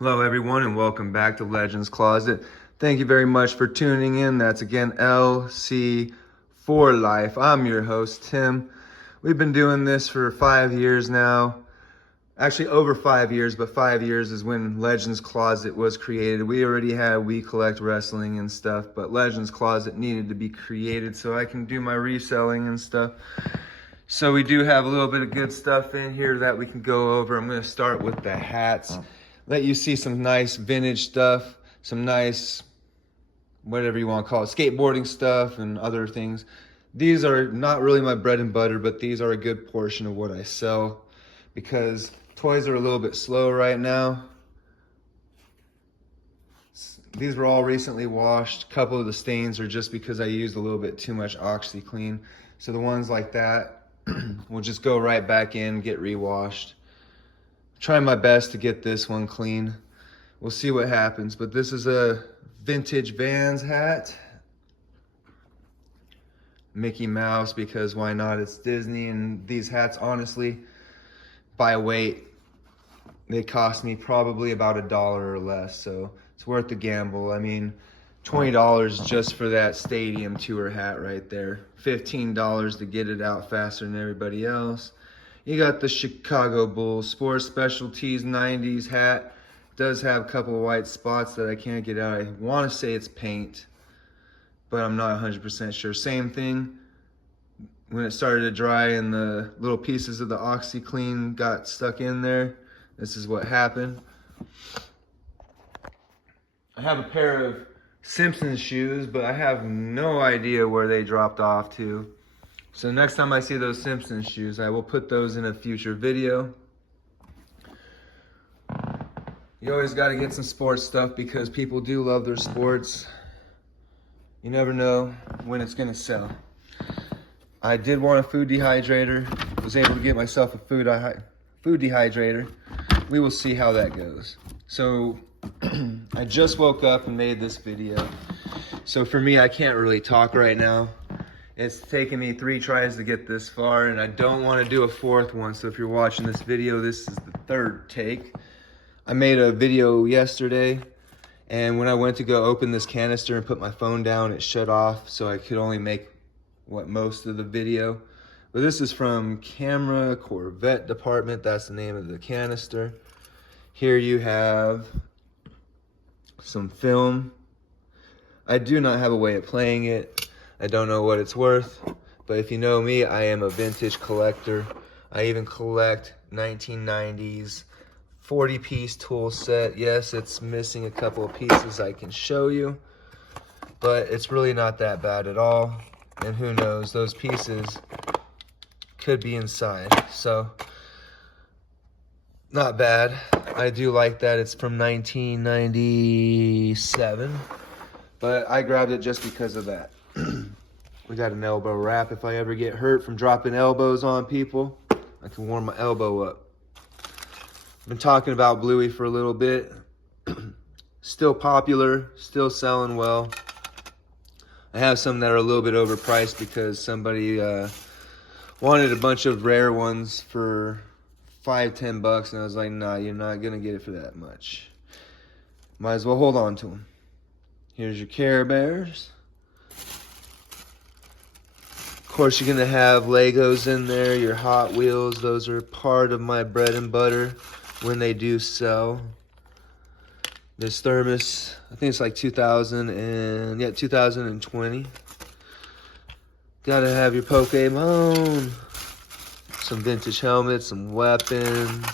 Hello everyone and welcome back to Legends Closet. Thank you very much for tuning in. That's again LC for Life. I'm your host, Tim. We've been doing this for 5 years now. Actually over 5 years, but 5 years is when Legends Closet was created. We already had We Collect Wrestling and stuff, but Legends Closet needed to be created so I can do my reselling and stuff. So we do have a little bit of good stuff in here that we can go over. I'm going to start with the hats. Let you see some nice vintage stuff, some nice, whatever you want to call it, skateboarding stuff and other things. These are not really my bread and butter, but these are a good portion of what I sell because toys are a little bit slow right now. These were all recently washed. A couple of the stains are just because I used a little bit too much OxiClean. So the ones like that will just go right back in, get rewashed. Trying my best to get this one clean. We'll see what happens, but this is a vintage Vans hat. Mickey Mouse, because why not? It's Disney, and these hats, honestly, by weight, they cost me probably about $1 or less, so it's worth the gamble. I mean, $20 just for that stadium tour hat right there. $15 to get it out faster than everybody else. You got the Chicago Bulls Sports Specialties 90s hat. Does have a couple of white spots that I can't get out. I want to say it's paint, but I'm not 100% sure. Same thing. When it started to dry and the little pieces of the OxiClean got stuck in there, this is what happened. I have a pair of Simpsons shoes, but I have no idea where they dropped off to. So next time I see those Simpsons shoes, I will put those in a future video. You always got to get some sports stuff because people do love their sports. You never know when it's going to sell. I did want a food dehydrator. Was able to get myself a food dehydrator. We will see how that goes. So I just woke up and made this video. So for me, I can't really talk right now. It's taken me 3 tries to get this far, and I don't want to do a 4th one. So if you're watching this video, this is the 3rd take. I made a video yesterday, and when I went to go open this canister and put my phone down, it shut off, so I could only make most of the video. But this is from Camera Corvette Department. That's the name of the canister. Here you have some film. I do not have a way of playing it. I don't know what it's worth, but if you know me, I am a vintage collector. I even collect 1990s 40-piece tool set. Yes, it's missing a couple of pieces I can show you, but it's really not that bad at all. And who knows, those pieces could be inside. So, not bad. I do like that. It's from 1997, but I grabbed it just because of that. We got an elbow wrap. If I ever get hurt from dropping elbows on people, I can warm my elbow up. I've been talking about Bluey for a little bit. Still popular, still selling well. I have some that are a little bit overpriced because somebody wanted a bunch of rare ones for $5-10 bucks, and I was like, nah, you're not gonna get it for that much. Might as well hold on to them. Here's your Care Bears. Of course, you're gonna have Legos in there, your Hot Wheels. Those are part of my bread and butter when they do sell. This thermos, I think it's like 2020. Gotta have your Pokemon. Some vintage helmets, some weapons.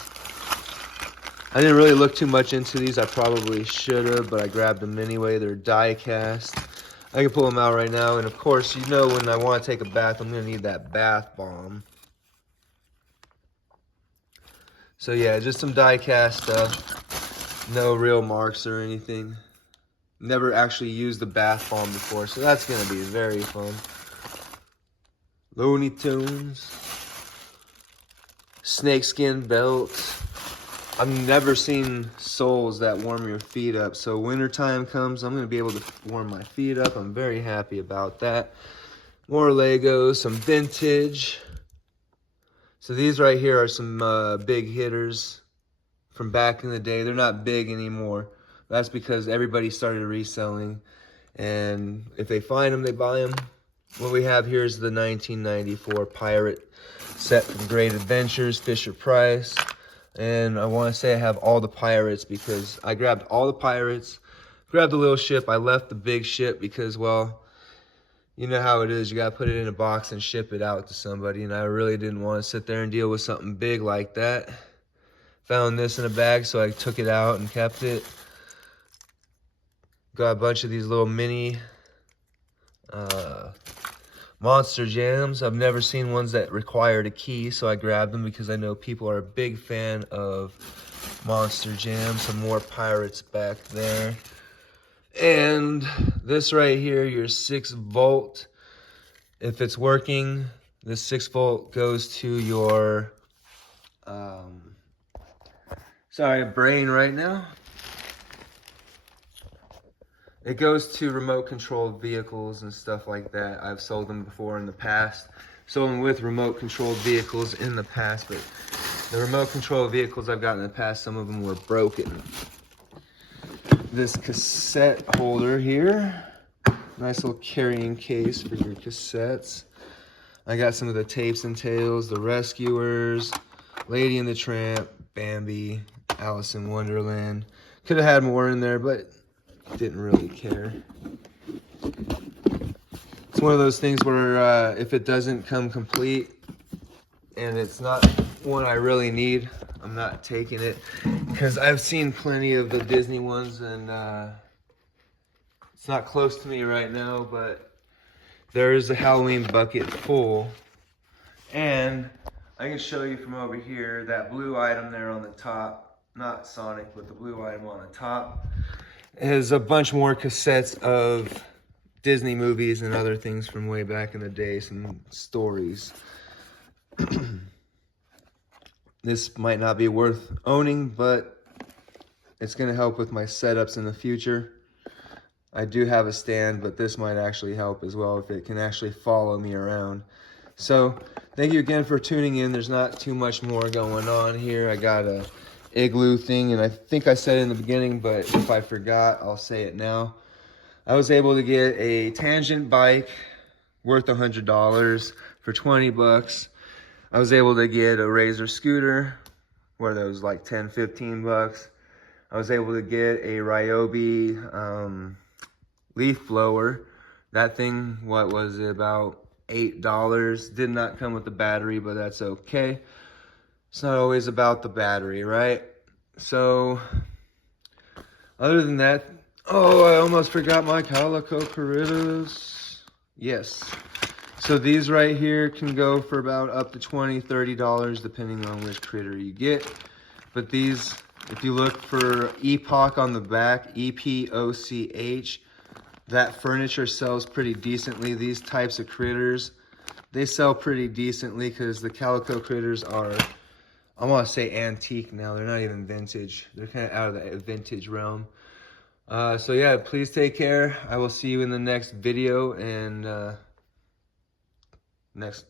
I didn't really look too much into these. I probably should have, but I grabbed them anyway. They're die cast. I can pull them out right now. And of course, you know when I want to take a bath, I'm going to need that bath bomb. So yeah, just some die cast stuff. No real marks or anything. Never actually used the bath bomb before, so that's going to be very fun. Looney Tunes. Snakeskin belt. I've never seen soles that warm your feet up. So wintertime comes, I'm going to be able to warm my feet up. I'm very happy about that. More Legos, some vintage. So these right here are some big hitters from back in the day. They're not big anymore. That's because everybody started reselling. And if they find them, they buy them. What we have here is the 1994 Pirate set from Great Adventures, Fisher-Price. And I want to say I have all the Pirates because I grabbed all the Pirates, grabbed the little ship. I left the big ship because, well, you know how it is. You got to put it in a box and ship it out to somebody. And I really didn't want to sit there and deal with something big like that. Found this in a bag, so I took it out and kept it. Got a bunch of these little mini Monster Jams. I've never seen ones that required a key, so I grabbed them because I know people are a big fan of Monster Jam. Some more Pirates back there. And this right here, your 6-volt. If it's working, this 6-volt goes to your, brain right now. It goes to remote controlled vehicles and stuff like that. I've sold them before in the past. Sold them with remote controlled vehicles in the past, but the remote controlled vehicles I've got in the past, some of them were broken. This cassette holder here. Nice little carrying case for your cassettes. I got some of the Tapes and Tales, The Rescuers, Lady and the Tramp, Bambi, Alice in Wonderland. Could have had more in there, but didn't really care. It's one of those things where if it doesn't come complete and it's not one I really need, I'm not taking it, because I've seen plenty of the Disney ones, and it's not close to me right now, but there is a Halloween bucket full. And I can show you from over here that blue item there on the top, not Sonic, but the blue item on the top, is a bunch more cassettes of Disney movies and other things from way back in the day, some stories. This might not be worth owning, but it's going to help with my setups in the future. I do have a stand, but this might actually help as well if it can actually follow me around. So thank you again for tuning in. There's not too much more going on here. I got a igloo thing, and I think I said it in the beginning, but if I forgot, I'll say it now. I was able to get a Tangent bike worth $100 for 20 bucks. I was able to get a Razor scooter where that was like 10, 15 bucks. I was able to get a Ryobi leaf blower. That thing, what was it, about $8. Did not come with the battery, but that's okay. It's not always about the battery, right? So, other than that, oh, I almost forgot my Calico Critters. Yes. So these right here can go for about up to $20, $30, depending on which critter you get. But these, if you look for Epoch on the back, E-P-O-C-H, that furniture sells pretty decently. These types of critters, they sell pretty decently because the Calico Critters are, I want to say antique now. They're not even vintage. They're kind of out of the vintage realm. So yeah, please take care. I will see you in the next video and next